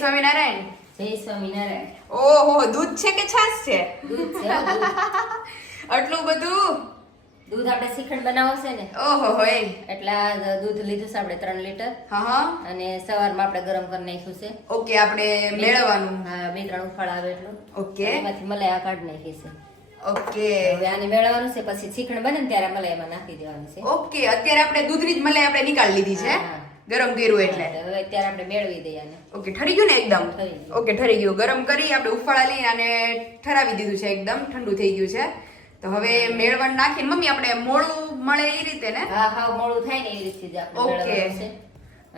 સ્વામિનારાયણ? જય સ્વામિનારાયણ. ઓહો દૂધ છે કે છાશ છે? દૂધ છે આટલું બધું? દૂધ આપણે શ્રીખંડ બનાવશે છે ને? ઓહો હોય. એટલે દૂધ લીધું છે આપણે ત્રણ લીટર. હા અને સવારમાં આપણે ગરમ કરી નાખ્યું છે. ઓકે આપણે મેળવવાનું. હા બે ત્રણ ઉફાળ આવે એટલું. ઓકે. એમાંથી મલાઈ કાઢ નાખી છે. ઓકે. હવે આને મેળવવાનું છે પછી શ્રીખંડ બને ને ત્યારે મલાઈ નાખી દેવાનું છે. ઓકે અત્યારે આપણે દૂધની જ મલાઈ આપણે નીકાળી લીધી છે. ગરમ કર્યું એટલે. હવે અત્યારે આપણે મેળવી દઈએ ઓકે ઠરી ગયું ને એકદમ? ઓકે ઠરી ગયું. ગરમ કરી આપણે ઉફાળા લઈ અને ઠરાવી દીધું છે એકદમ. ઠંડુ થઈ ગયું છે. તો હવે મેળવણ નાખીને મમ્મી આપણે મોડું મળે એ રીતે ને? હા હા મોડું થાય ને એ રીતે જ ઓકે.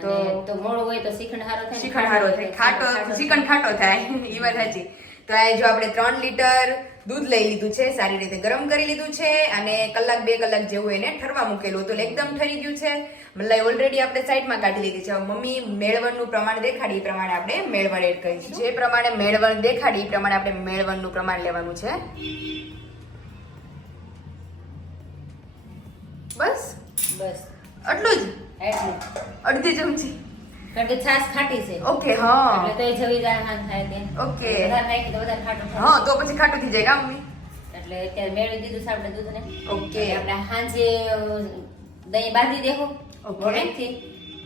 તો- તો મોડું હોય તો શ્રીખંડ હારો થાય શ્રીખંડ હારો થાય. ખાટો શ્રીખંડ ખાટો થાય. ઈ વાત સાચી. તો આ જો આપણે ત્રણ લીટર દૂધ લઈ લીધું છે સારી રીતે ગરમ કરી લીધું છે અને કલાક બે કલાક જેવું એને ઠરવા મૂકેલું હતું એકદમ ઠરી ગયું છે. મલાઈ ઓલરેડી આપણે સાઈડમાં કાઢી લીધી છે. મમ્મી મેળવણનું પ્રમાણ દેખાડી એ પ્રમાણે આપણે મેળવણ એડ કરીશું. જે પ્રમાણે મેળવણ દેખાડી એ પ્રમાણે આપણે મેળવણનું પ્રમાણ લેવાનું છે. બસ? બસ. આટલું જ. અડધી ચમચી. કારણ કે છાશ ખાટી છે. ઓકે હા. એટલે તો જવી જાય દાણ થાય તે ઓકે. વધારે નાખી તો વધારે ખાટું હા તો પછી ખાટું થઈ જાય કામ એટલે અત્યારે મેળવી દીધું છે આપણે દૂધને. ઓકે. આપણે સાંજે દહીં બાંધી દેવું. ઓકે.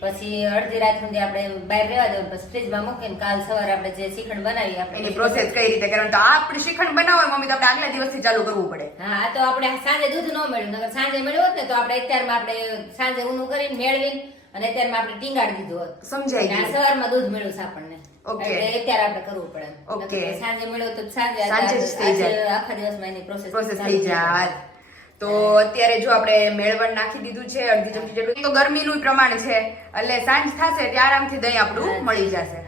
પછી અડધી રાત સુધી આપણે બહાર રહેવા દેવું. પછી ફ્રીજમાં મૂકીને કાલ સવારે આપણે જે શ્રીખંડ બનાવી આપણે એની પ્રોસેસ કઈ રીતે કરવાની? તો આપણે શ્રીખંડ બનાવવા મમ્મી તો આપણે આગલા દિવસથી ચાલુ કરવું પડે. હા તો આપણે સાંજે દૂધ ન મળ્યું. નકર સાંજે મળ્યું હોત ને તો આપણે અત્યારમાં આપણે સાંજે ઊનું કરીને મેળવીને અને અત્યારમાં આપણે ટીંગાડી દીધું હોત સમજાઈ અને આ ગયું સવારમાં દૂધ મળ્યું છે આપણને ઓકે. એટલે અત્યારે આપણે કરવું પડે ઓકે. નકર સાંજે મળ્યો તો સાંજે સાંજે જ થઈ જાય. આજે આખા દિવસમાં એની પ્રોસેસ પ્રોસેસ થઈ જાય તો અત્યારે જો આપણે મેળવણ નાખી દીધું છે અડધી ચમચી જેટલું તો ગરમીનું પ્રમાણ છે એટલે સાંજ થશે ત્યારે આરામથી દહીં આપણું મળી જશે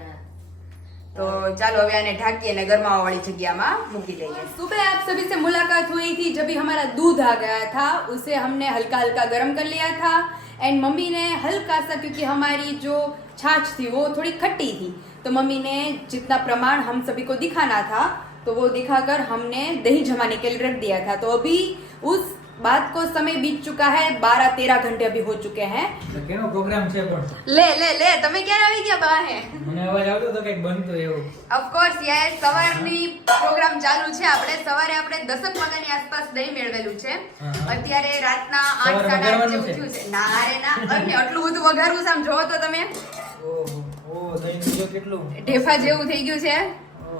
तो चलो अभी आने ढाकी અને ગરમાવા વાળી જગ્યામાં મૂકી દઈએ सुबह आप सभी से मुलाकात हुई थी जब भी हमारा दूध आ गया था उसे हमने हल्का हल्का गर्म कर लिया था एंड मम्मी ने हल्का सा, क्योंकि हमारी जो छाछ थी, वो थोड़ी खट्टी थी। तो मम्मी ने जितना प्रमाण हम सभी को दिखाना था तो वो दिखाकर हमने दही जमाने के लिए रख दिया था। तो अभी उस बात को समय बीत चुका है बारह तेरह घंटे अभी हो चुके हैं તો કેનો પ્રોગ્રામ છે પણ લે લે લે તમે ક્યારે આવી ગયા બહાર મને અવાજ આવતો તો કઈક બનતો એવું ઓફકોર્સ યસ સવારની પ્રોગ્રામ ચાલુ છે આપણે સવારે આપણે દસક વાગ્યાની આસપાસ દહીં મેળવેલું છે હા. અત્યારે રાતના આઠ સવારે સાડા આઠ વઘારવાનું જેવું છે? થયું છે ના અરે ના અરે આટલું બધું વઘારવું છે આમ જોવો તો તમે ઓહો ઓ દહીં જો કેટલું ઢેફા જેવું થઈ ગયું છે ઓહો.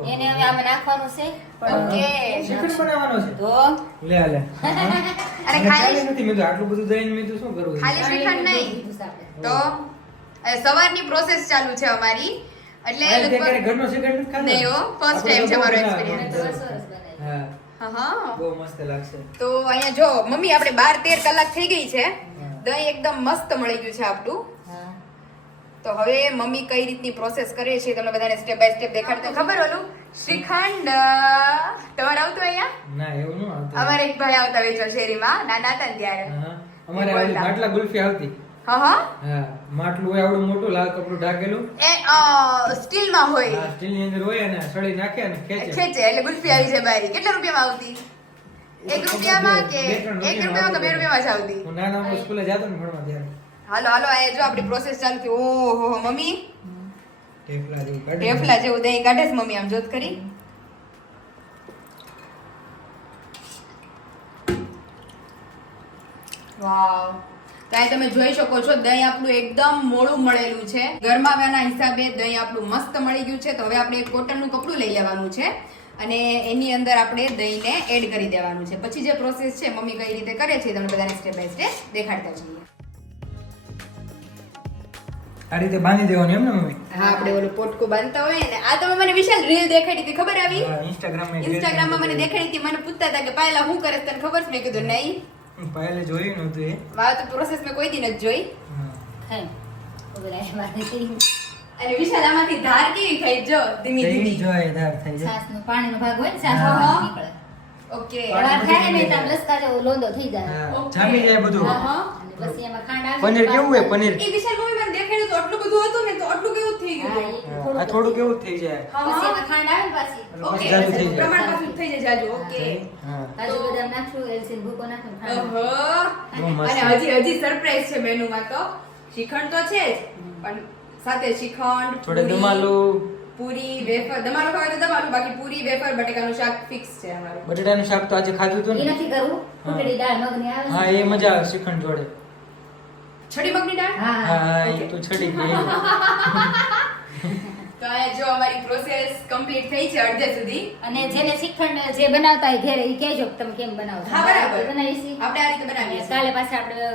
એને હવે આમાં નાખવાનું છે. ઓકે શ્રીખંડ બનાવવાનો છે? તો? લે લે. અને ખાલી નથી મેં તો આટલું બધું દઈને મેં તો શું કરું ખાલી શ્રીખંડ નહીં. તો સવારની પ્રોસેસ ચાલુ છે અમારી. એટલે લગભગ ઘરનો શ્રીખંડ નથી ખાધો? નહીં હો, ફર્સ્ટ ટાઈમ છે મારો એક્સપિરિયન્સ તો હા. હા હા. બહુ મસ્ત લાગશે. તો અહીંયા જો મમ્મી આપણે બાર તેર કલાક થઈ ગઈ છે. દહીં એકદમ મસ્ત મળી ગયું છે આપણું. તો હવે મમ્મી કઈ રીતની પ્રોસેસ કરે છે તમને બધાને સ્ટેપ બાય સ્ટેપ દેખાડતા ખબર ઓલું? શ્રીખંડ તમારે આવતું અહીંયા? ના એવું ન આવતું. અમારે એક ભાઈ આવતા વેચો શેરીમાં નાના હતા ત્યારે. અમારે માટલા ગુલ્ફી આવતી. હા હા? હા માટલું હોય આવડું મોટું લાલ કપડું ઢાકેલું. એ સ્ટીલમાં હોય. હા સ્ટીલની અંદર હોય અને સળી નાખે અને ખેંચે. ખેંચે એટલે ગુલ્ફી આવી જાય બારી. કેટલા રૂપિયામાં આવતી? એક રૂપિયામાં કે એક રૂપિયામાં કે બે રૂપિયામાં જ આવતી? હું નાના સ્કૂલે જતો ને ભણવા ત્યારે. હાલો હાલો આ જો આપણી પ્રોસેસ ચાલુ થઈ ઓહો મમ્મી. ટેફલા જેવું કાઢે ટેફલા જેવું દહીં કાઢે છે મમ્મી આમ જોત કરી. વાવ. ત્યાં તમે જોઈ શકો છો દહીં આપણું એકદમ મોડું મળેલું છે. ગરમાવ્યાના હિસાબે દહીં આપણું મસ્ત મળી ગયું છે. તો હવે આપણે એક કોટનનું કપડું લઈ લેવાનું છે. અને એની અંદર આપણે દહીંને એડ કરી દેવાનું છે. પછી જે પ્રોસેસ છે મમ્મી કઈ રીતે કરે છે તમને બધાને સ્ટેપ બાય સ્ટેપ દેખાડતા જઈએ. આ રીતે બાંધી દેવાની એમ ને મમ્મી? હા આપણે ઓલું પોટકું બાંધતા હોય ને આ તમે મને વિશાલ રીલ દેખાડી હતી ખબર આવી? ઇન્સ્ટાગ્રામમાં ઇન્સ્ટાગ્રામમાં મને દેખાડી હતી મને પૂછતા હતા કે પાયલા હું કરે તને ખબર છે? મેં કીધું નહીં. પહેલે જોઈ નતું એ. મારે તો પ્રોસેસ મેં કોઈ દી નથી જોઈ. હા. ખાય. અને વિશાલ આમાંથી ધાર કેવી થઈ જો ધીમી ધીમી. જો એ ધાર થઈ જાય. સાસનો પાણીનો ભાગ હોય ને સાસ હા. નીકળે. ઓકે. વરાળ થાય ને તો લસકા લોંદો થઈ જાય. જામી જાય બધું. હા, હા. પછી એમાં ખાંડ આવે પનીર કેવું હોય પનીર? એ વિશાલ મમ્મી આટલું બધું હતું ને તો આટલું કેવું થઈ ગયું? આ થોડું કેવું થઈ જાય. હા, પછી હા. એમાં ખાંડ આવે ને પાછી. ઓકે. પ્રમાણ પાછું થઈ જાય જાજુ. ઓકે. હા. કાજુ બદામ નાખશું એલસીન ભૂકો નાખું ઓહો અને હજી હજી સરપ્રાઈઝ છે મેનુમાં તો. શ્રીખંડ તો છે જ પણ સાથે શ્રીખંડ થોડે દમાલુ પૂરી વેફર. તમારો ખાવે તો દમાલું બાકી પૂરી વેફર બટેકાનું શાક ફિક્સ છે અમારું. બટેટાનું શાક તો આજે ખાધું હતું એ ને નથી કરવું. ખીચડી દાળ મગની આવે હા એ મજા આવે શ્રીખંડ જોડે. છડી મગની દાળ? હા. એ તો છડી ગઈ. તો આ જો અમારી પ્રોસેસ કમ્પ્લીટ થઈ છે અડધે સુધી. અને જેને શ્રીખંડ જે બનાવતા હોય ઘરે એ કહેજો કે તમે કેમ બનાવો. હા, બરાબર. આપણે બનાવીએ આપણે આ રીતે બનાવીએ. કાલે પાછા આપણે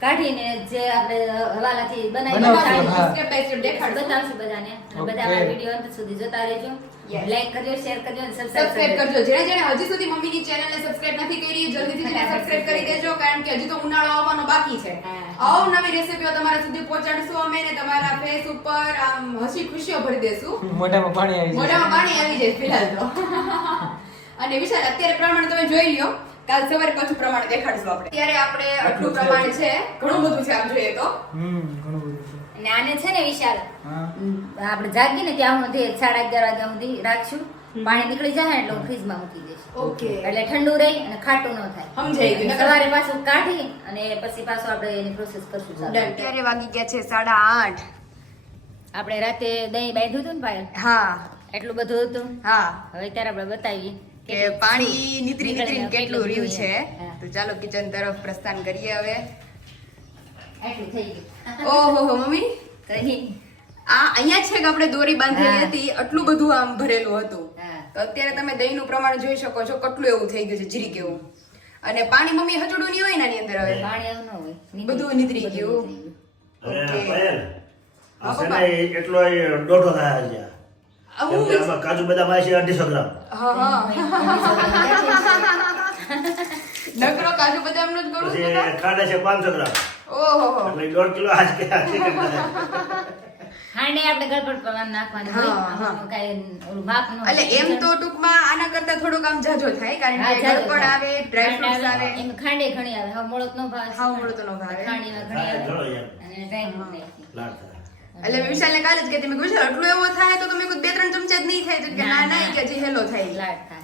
કાઢીને જે આપણે હવાલાથી બનાવી બતાવીશું. સ્ટેપ બાય સ્ટેપ દેખાડ બતાવશું બધાને. બધા વીડિયો અંત સુધી જોતા રહેજો. લાઈક કરજો શેર કરજો અને સબસ્ક્રાઇબ કરજો. જેણે જેણે હજી સુધી મમ્મીની ચેનલને સબસ્ક્રાઇબ નથી કરી જલ્દીથી જઈને સબસ્ક્રાઇબ કરી દેજો કારણ કે હજી તો ઉનાળો આવવાનો બાકી છે. હા. અવનવી રેસીપીઓ તમારા સુધી પહોંચાડશું અમે ને તમારા ફેસ ઉપર આમ હસી ખુશીઓ ભરી દેશું. મોઢામાં પાણી આવી મોઢામાં જાય પાણી આવી જાય ફિલહાલ તો. અને વિશાલ અત્યારે પ્રમાણ તમે જોઈ લ્યો. કાલ સવારે પાછું પ્રમાણ દેખાડશું આપણે. અત્યારે આપણે આટલું પ્રમાણ છે. ઘણું બધું છે આમ જોઈએ તો. હમ ઘણું બધું છે આને છે ને વિશાલ આપણે જાગી ને ત્યાં સુધી સાડા અગિયાર વાગ્યા સુધી રાખશું. પાણી નીકળી જાય એટલે હું ફ્રીજમાં મૂકી દઈશ. ઓકે. એટલે ઠંડુ રહે અને ખાટું ન થાય. સમજાઈ ગયું. સવારે પાછું કાઢી અને પછી પાછું આપણે એની પ્રોસેસ કરશું અત્યારે વાગી ગયા છે સાડા આઠ. આપણે રાતે દહીં બાંધ્યું હતું ને પાયલ હા. એટલું બધું હતું? હા. હવે ત્યારે આપણે બતાવીએ. કે પાણી નીતરી નીતરી કેટલું રહ્યું છે. તો ચાલો કિચન તરફ પ્રસ્થાન કરીએ હવે. આટલું થઈ ગયું. ઓહો હો મમ્મી. કઈ આ અહીંયા છે કે આપણે દોરી બાંધેલી હતી આટલું બધું આમ ભરેલું હતું. તો અત્યારે તમે દહીંનું પ્રમાણ જોઈ શકો છો કેટલું એવું થઈ ગયું છે જીરી કેવું અને પાણી મમ્મી હચોડું નહીં હોય ને આની અંદર હવે? પાણી એવું ન હોય. બધું નીતરી ગયું. ને એટલો દોઢો થાય છે કાજુ બદામ આવે છે અઢીસો ગ્રામ. હા હા. ગયું. નકરો કાજુ બદામનો જ ગળું ખાંડ છે પાંચસો ગ્રામ. ઓહો. એટલે દોઢ કિલો આજ કે આ chicken આપણે ગળપડ પ્રમાણ નાખવાની હોય. હા, હા. આમાં કાંઈ ઓલું માપ ન એટલે એમ તો ટૂંકમાં આના કરતા થોડુંક આમ જાજો થાય કારણ કે જાજો આવે ડ્રાય ફ્રૂટ્સ આવે. એમ ખાંડે ઘણી આવે. હા મોળો તો ન ભાવે. હાવ મોળો તો ન ભાવે. ખાંડ એમાં ઘણી હા, ઘણો આવે. એમ. અને ડ્રાય ફ્રૂટ નાખી. એટલે વિશાલ ને કાલે જ કે તમે વિશાલ આટલું એવો થાય તો તમે કોઈ બે ત્રણ ચમચા જ નહીં થાય તો કે ના ના, ના ના. કે હજી હેલો થાય. લાડ થાય.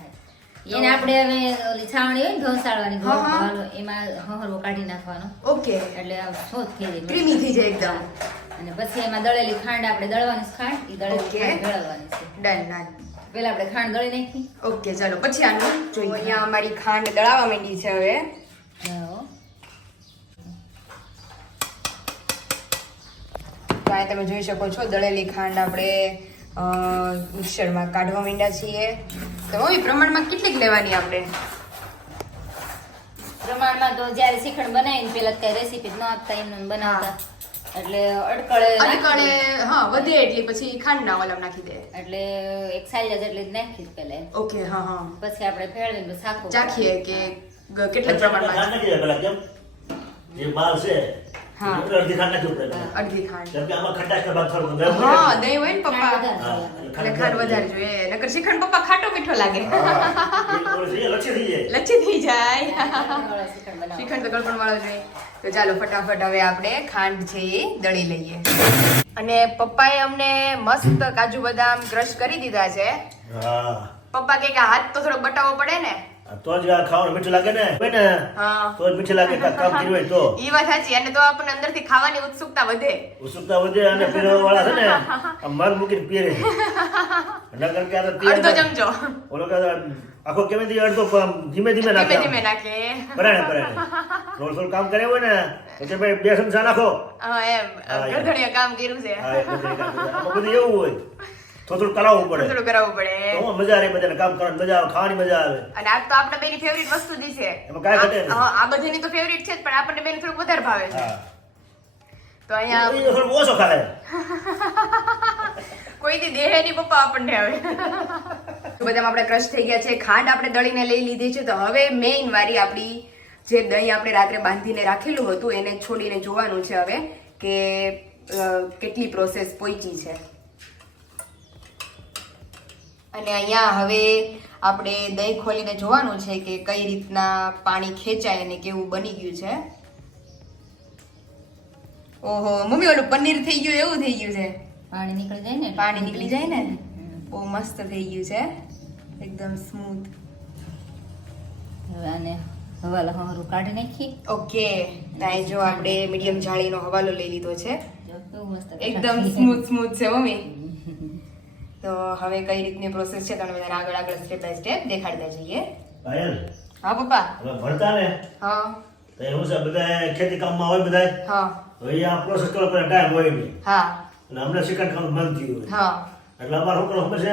એને આપણે હવે ઓલી છાવણી હોય ને હા. એમાં હહરવો કાઢી નાખવાનો. ઓકે. એટલે સોત થઈ જાય. ક્રીમી થઈ જાય એકદમ. અને પછી એમાં દળેલી ખાંડ આપણે દળવાની ખાંડ એ દળેલી ખાંડ દળવાની છે. ડન ડન પેલા આપણે ખાંડ દળી નાખી. ઓકે ચાલો પછી આનું જોઈએ. અહીંયા અમારી ખાંડ દળાવા માંડી છે હવે. તમે જોઈ શકો છો દળેલી ખાંડ આપણે મિક્સરમાં કાઢવા માંડ્યા છીએ. તો મમ્મી પ્રમાણમાં કેટલીક લેવાની આપણે? પ્રમાણમાં તો જ્યારે શ્રીખંડ બનાવીને પેલા કઈ રેસીપી ન આપતા એમને એમ બનાવતા. એટલે અડકળે અડકળે હા વધે એટલી પછી ખાંડના ઓલમ નાખી દે. એટલે એક જેટલી જ નાખી પેલા ઓકે હા હા. પછી આપણે ફેળવીને સાખો ચાખીએ કે કેટલા પ્રમાણમાં? નાખી દે પેલા કેમ? જે બાર છે હા. અડધી ખાંડ નાખવી પડે અડધી ખાંડ. કેમ કે આમાં ખટાશ ને થોડું ગરમ હા દહીં હોય ને પપ્પા. એટલે ખાંડ વધારે જોઈએ. નકર શ્રીખંડ પપ્પા ખાટો મીઠો લાગે. હા. થઈ જાય, લચ્છી થઈ જાય. લચ્છી થઈ જાય. શ્રીખંડ તો ગળપણ વાળો જોઈએ તો ચાલો ફટાફટ હવે આપણે ખાંડ છે એ દળી લઈએ. અને પપ્પાએ અમને મસ્ત કાજુ બદામ ક્રશ કરી દીધા છે. પપ્પા કે હાથ તો થોડો બટાવો પડે ને. તો જ ખાવાનું મીઠું લાગે ને? હોય ને? તો જ મીઠું લાગે કામ કર્યું હોય તો. ઈ વાત સાચી અને તો આપણને અંદરથી ખાવાની ઉત્સુકતા વધે. ઉત્સુકતા વધે અને પીરવા વાળા છે ને આ મૂકીને પીરે. નકર કે આ તો તેલ અડધો ચમચો. ઓલો કે આખો કેમે થી અડધો ધીમે ધીમે નાખે ધીમે નાખે. પરાણે પરાણે થોડું થોડું કામ કરે હોય ને એટલે ભાઈ બે ચમચા નાખો. હા એમ. કામ કર્યું છે. હા બધું એવું હોય. થોડું કરાવવું પડે. થોડું કરાવવું પડે. તો મજા આવે બધાને કામ કરવાની મજા આવે ખાવાની મજા આવે. અને આ તો આપણે બેની ફેવરિટ વસ્તુ જ છે. એમાં કાઈ ઘટે. હા, આ બધાની તો ફેવરિટ છે જ પણ આપણને બેન થોડું વધારે ભાવે છે. તો અહીંયા થોડું ઓછો ખાય. કોઈ દી દેહે ની પપ્પા આપણને હવે. બધામાં આપણે ક્રશ થઈ ગયા છે. ખાંડ આપણે દળીને લઈ લીધી છે. તો હવે મેઇન વારી આપણી જે દહીં આપણે રાત્રે બાંધીને રાખેલું હતું એને છોડીને જોવાનું છે હવે કે કેટલી પ્રોસેસ પહોંચી છે. અને અહીંયા હવે આપણે દહીં ખોલીને જોવાનું છે કે કઈ રીતના પાણી ખેંચાય અને કેવું બની ગયું છે. ઓહો મમ્મી ઓલું પનીર થઈ ગયું એવું થઈ ગયું છે. પાણી નીકળી જાય ને પાણી નીકળી જાય ને? બહુ મસ્ત થઈ ગયું છે. એકદમ સ્મૂથ હવે આને હવાલો હવારું કાઢી નાખી ઓકે ત્યાં જો આપણે મીડિયમ જાળીનો હવાલો લઈ લીધો છે. એકદમ સ્મૂથ સ્મૂથ છે મમ્મી. તો હવે કઈ રીતની પ્રોસેસ છે તમને બધાને આગળ આગળ સ્ટેપ બાય સ્ટેપ દેખાડતા જઈએ. હા પપ્પા? હવે ભણતા ને? હા. તો એવું છે બધા ખેતી કામમાં હોય બધા હા. તો આ પ્રોસેસ કરો પર ટાઈમ હોય નહીં. હા. અને અમને શિકાર કામ મન થયું હા. એટલે અમારે શું કરવું ખબર છે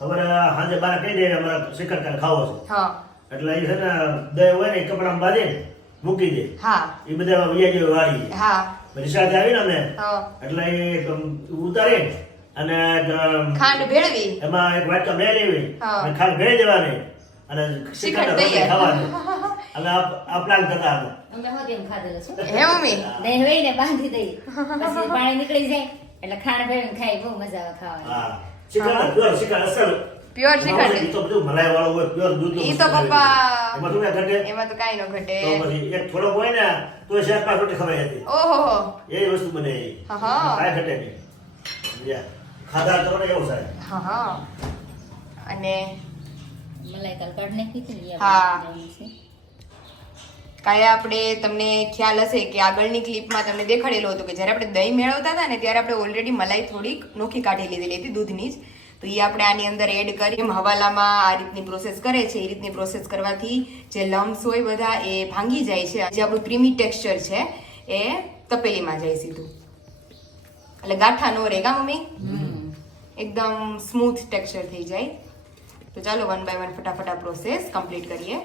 હવે સાંજે બાર કહી દે અમારે શિકાર ખાને ખાવો છે. હા. એટલે એ છે ને દય હોય ને કપડા કપડામાં બાંધીને મૂકી દે. હા. એ બધા વ્યાજી વાળી હા. પછી સાથે આવીને અમે એટલે એ ઉતારી. અને ખાંડ ભેળવી. એમાં એક વાટકા મેં લેવી અને ખાંડ ભેળી દેવાની. અને શ્રીખંડ તૈયાર. ખાવાનું. અને આ પ્લાન કરતા હતા. અમે હોત એમ ખાધેલું છે. હે મમ્મી. દહીં હોય ને બાંધી દઈ પછી પાણી નીકળી જાય. એટલે ખાંડ ભેળવીને ખાઈ બહુ મજા આવે ખાવાની. અસલ. ઈ તો બધું મલાઈ વાળું હોય ઈ તો પપ્પા- એમાં શું ઘટે? એમાં તો કાંઈ ન ઘટે. તો પછી એક હોય ને તો એ શેર ખવાઈ ઓહો. એ વસ્તુ બને હા, હા. કાંઈ ઘટે નહીં? ખાધા તો ને એવું સાહેબ હા હા. અને મલાઈ હતી ને હા. કાલે આપણે તમને ખ્યાલ હશે કે આગળની ક્લિપમાં તમને દેખાડેલું હતું કે જ્યારે આપણે દહીં મેળવતા હતા ને ત્યારે આપણે ઓલરેડી મલાઈ થોડીક નોખી કાઢી લીધેલી હતી દૂધની જ. તો એ આપણે આની અંદર એડ કરી એમ હવાલામાં આ રીતની પ્રોસેસ કરે છે. એ રીતની પ્રોસેસ કરવાથી જે લમ્સ હોય બધા એ ભાંગી જાય છે. જે આપણું ક્રીમી ટેક્સચર છે એ તપેલીમાં જાય સીધું. એટલે ગાંઠા નો રહે કા મમ્મી? હમ. એકદમ સ્મૂથ ટેક્સચર થઈ જાય. તો ચાલો વન બાય વન ફટાફટ આ પ્રોસેસ કમ્પ્લીટ કરીએ.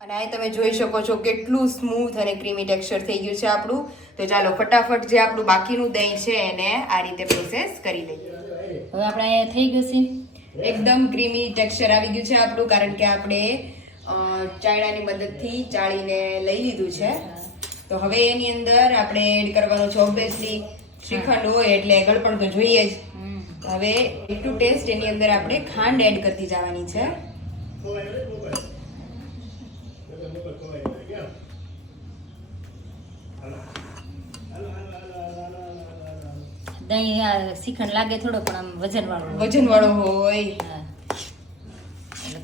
અને અહીં તમે જોઈ શકો છો કેટલું સ્મૂથ અને ક્રીમી ટેક્સચર થઈ ગયું છે આપણું. તો ચાલો ફટાફટ જે આપણું બાકીનું દહીં છે એને આ રીતે પ્રોસેસ કરી લઈએ. હવે આપણે અહીંયા થઈ ગયું છે. એકદમ ક્રીમી ટેક્સચર આવી ગયું છે આપણું કારણ કે આપણે ચાયણાની મદદથી ચાળીને લઈ લીધું છે. તો હવે એની અંદર આપણે એડ કરવાનું છે ઓબ્વિયસલી શ્રીખંડ હોય એટલે ગળપણ તો જોઈએ જ. હવે ટુ ટેસ્ટ એની અંદર આપણે ખાંડ એડ કરતી જવાની છે. દહીં આ શ્રીખંડ લાગે થોડો પણ આમ વજન વાળો વજન વાળો હોય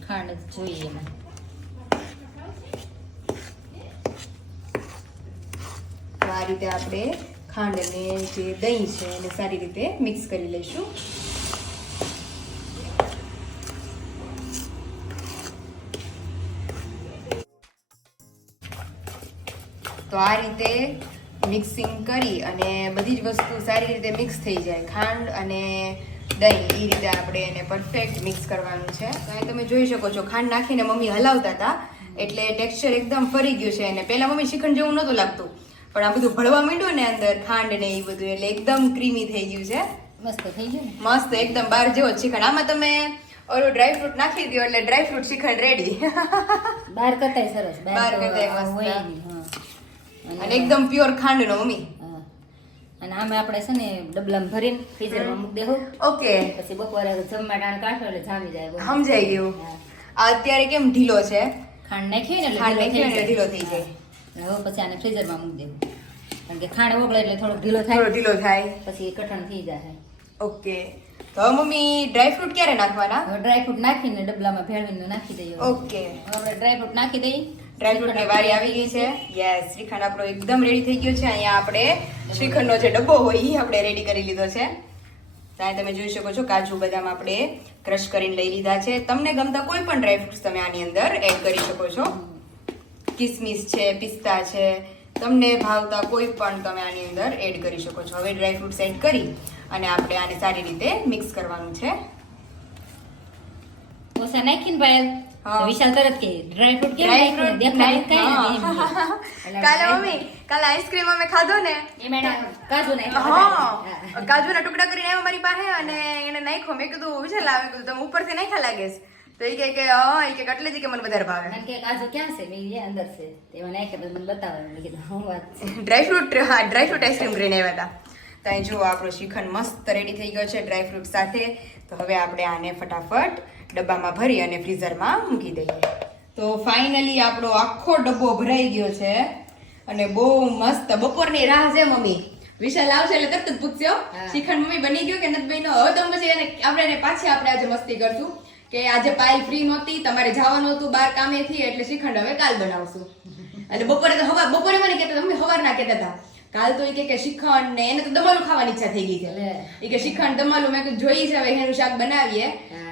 ખાંડ જોઈએ એમાં. આ રીતે આપણે ખાંડ અને જે દહીં છે એને સારી રીતે મિક્સ કરી લઈશું. તો આ રીતે મિક્સિંગ કરી અને બધી જ વસ્તુ સારી રીતે મિક્સ થઈ જાય. ખાંડ અને દહીં એ રીતે આપણે એને પરફેક્ટ મિક્સ કરવાનું છે. અહીં તમે જોઈ શકો છો, ખાંડ નાખીને મમ્મી હલાવતા હતા. એટલે ટેક્સચર એકદમ ફરી ગયું છે અને પહેલાં મમ્મી શ્રીખંડ જેવું નહોતું લાગતું. પણ આ બધું ભળવા માંડ્યું ને અંદર ખાંડ ને એ બધું એટલે એકદમ ક્રીમી થઈ ગયું છે. મસ્ત થઈ ગયું મસ્ત એકદમ બહાર જેવો શ્રીખંડ આમાં તમે ઓલું ડ્રાય ફ્રૂટ નાખી દો એટલે ડ્રાય ફ્રૂટ શ્રીખંડ રેડી બહાર કતાય સરસ બહાર તો મસ્ત. અને એકદમ પ્યોર ખાંડનો મમ્મી હા. અને આમે આપણે છે ને ડબલામાં ભરીને ફ્રીઝરમાં મૂકી દેવું ઓકે. પછી બપોરે જમવા ટાણ કાઢો એટલે જામી જાય સમજાઈ ગયું. અત્યારે કેમ ઢીલો છે? ખાંડ નાખીએ ને ખાંડ નાખીએ એટલે ઢીલો થઈ જાય. હવે પછી આને ફ્રીઝરમાં મૂકી દેવું. કારણ કે ખાંડ ઓગળે એટલે થોડોક ઢીલો થોડો થાય. ઢીલો થાય. પછી કઠણ થઈ જાય. ઓકે તો મમ્મી ડ્રાય ફ્રૂટ ક્યારે નાખવાના? હવે ડ્રાયફ્રૂટ નાખીને ડબલામાં ભેળવીને નાખી દઈએ. હવે ઓકે આપણે ડ્રાયફ્રૂટ નાખી દઈએ. ડ્રાયફ્રૂટની વારી આવી ગઈ છે. યસ શ્રીખંડ આપણો એકદમ રેડી થઈ ગયો છે. અહીંયા આપણે શ્રીખંડનો જે ડબ્બો હોય એ આપણે રેડી કરી લીધો છે. ત્યાં તમે જોઈ શકો છો કાજુ બદામ આપણે ક્રશ કરીને લઈ લીધા છે. તમને ગમતા કોઈ પણ ડ્રાયફ્રૂટ્સ તમે આની અંદર એડ કરી શકો છો. કિસમિસ છે પિસ્તા છે તમને ભાવતા કોઈ પણ તમે આની અંદર એડ કરી શકો છો. હવે ડ્રાયફ્રૂટ્સ એડ કરી અને આપણે આને સારી રીતે મિક્સ કરવાનું છે. ઓસા નાખીને પાયલ વિશાલ તરત કે ડ્રાય ફ્રૂટ કે ડ્રાય ફ્રૂટ દેખાય. કાંઈ. કાલે મમ્મી કાલે આઈસ્ક્રીમ અમે ખાધો ને. એ મેડમ કાજુ ને હા. કાજુના ટુકડા કરીને આવ્યો મારી પાસે અને એને નાખ્યો. મેં કીધું વિશાલ આવે કીધું તમે ઉપરથી નાખ્યા લાગેસ તો એ કહે કે હા એ કે એટલે જ કે મને વધારે ભાવે. મને કે કાજુ ક્યાં છે? મેં "એ અંદર છે. તેમાં નાખ્યા પછી મને બતાવે. મેં કીધું હું વાત છે? ડ્રાયફ્રૂટ હા ડ્રાયફ્રૂટ આઈસ્ક્રીમ કરીને આવ્યા હતા. તો અહીં જુઓ આપણો શ્રીખંડ મસ્ત રેડી થઈ ગયો છે ડ્રાયફ્રૂટ સાથે. તો હવે આપણે આને ફટાફટ ડબ્બામાં ભરી અને ફ્રીઝરમાં મૂકી દઈએ. તો ફાઇનલી આપણો આખો ડબ્બો ભરાઈ ગયો છે. અને બહુ મસ્ત બપોરની રાહ છે મમ્મી. વિશાલ આવશે એટલે તરત જ પૂછ્યો શ્રીખંડ મમ્મી બની ગયો કે નથી બન્યો? હવે તો પછી એને આપણે પાછી આપણે આજે મસ્તી કરશું. કે આજે પાયલ ફ્રી નહોતી તમારે જવાનું હતું બાર કામેથી એટલે શ્રીખંડ હવે કાલ બનાવશું. એટલે બપોરે તો હવા બપોરે મને કહેતા હતા, હવાર ના કહેતા હતા. કાલ તો એ કે શ્રીખંડ ને એને તો દમાલું ખાવાની ઈચ્છા થઈ ગઈ છે. એ કે શ્રીખંડ દમાલું મેં જોઈ છે હવે એનું શાક બનાવીએ.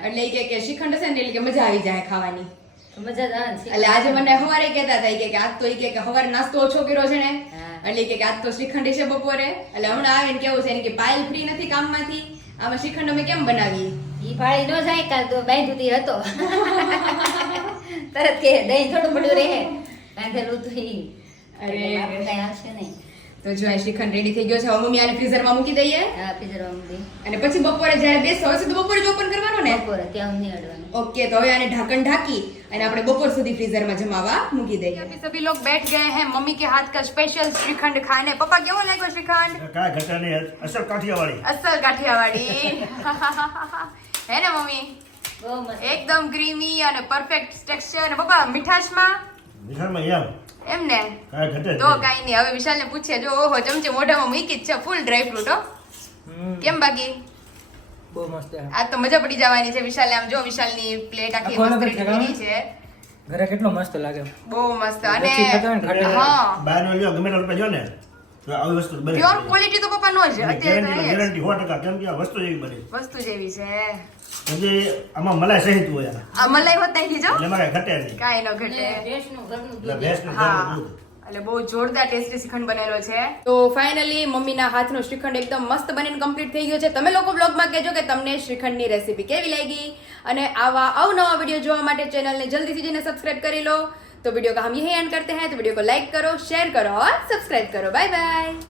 એટલે એ કે કે શ્રીખંડ હશે ને એટલે કે મજા આવી જાય ખાવાની. એટલે આજે મને સવારે કહેતા હતા કે આજ તો એ કે કે સવારે નાસ્તો ઓછો કર્યો છે ને. એટલે કે આજ તો શ્રીખંડ છે બપોરે. એટલે હમણાં આવીને કેવું છે એને કે પાયલ ફ્રી નથી કામમાંથી. આમાં શ્રીખંડ અમે કેમ બનાવીએ? ભાળી ન જાય કાલ તો બાંધુતી હતો. તરત કે દહીં થોડું થોડું રહે. બાંધેલું તો અરે આવશે નહીં. તો જો આ શ્રીખંડ રેડી થઈ ગયો છે. હવે મમ્મી આને ફ્રીઝરમાં મૂકી દઈએ. હા ફ્રીઝરમાં મૂકી અને પછી બપોરે જ્યારે બેસો હશે તો બપોરે જ ઓપન કરવાનો ને? બપોરે ત્યાં નહીં અડવાનું. ઓકે તો હવે આને ઢાંકણ ઢાંકી અને આપણે બપોર સુધી ફ્રીઝરમાં જમાવા મૂકી દઈએ. अभी सभी लोग बैठ गए हैं मम्मी के हाथ का स्पेशल श्रीखंड खाने पापा કેવો લાગ્યો શ્રીખંડ? કાંઈ ઘટા અસલ કાઠિયાવાડી. અસલ કાઠિયાવાડી. હે ને મમ્મી? એકદમ ક્રીમી અને પરફેક્ટ ટેક્સચર અને પપ્પા મીઠાશમાં? મીઠાશમાં એમ એમ ને? તો. કાઈ નહીં. હવે વિશાલને પૂછે જો ઓહો ચમચે મોઢામાં મૂકી જ છે ફૂલ ડ્રાય ફ્રૂટ હો. કેમ બાકી? બહુ મસ્ત આ તો મજા પડી જવાની છે વિશાલને. આમ જો વિશાલની પ્લેટ આખી મસ્ત રેડી છે. ઘરે કેટલો મસ્ત લાગે. બહુ મસ્ત. અને હા. બહારનો લ્યો ગમે તે રૂપિયા જો ને. આવી વસ્તુ બને પ્યોર ક્વોલિટી તો પપ્પા નો અત્યારે તો ગેરંટી કેમ કે આ વસ્તુ એવી બને. વસ્તુ જેવી છે. પછી આમાં મલાઈ સહિત હોય આ. આ મલાઈ હોત નાખી જો. એટલે એમાં ઘટે નહીં. કાંઈ નો ઘટે. ભેંસનું ઘરનું દૂધ. ભેંસનું હા. ઘરનું દૂધ. એટલે બહુ જોરદાર ટેસ્ટી શ્રીખંડ બનેલો છે. તો ફાઇનલી મમ્મીના હાથનો શ્રીખંડ એકદમ મસ્ત બનીને કમ્પ્લીટ થઈ ગયો છે. તમે લોકો બ્લોગમાં કહેજો કે તમને શ્રીખંડની રેસીપી કેવી લાગી. અને આવા અવનવા વીડિયો જોવા માટે ચેનલને જલ્દીથી જઈને સબસ્ક્રાઇબ કરી લો. तो वीडियो का हम यही एंड करते हैं तो वीडियो को लाइक करो शेयर करो और सब्सक्राइब करो बाय बाय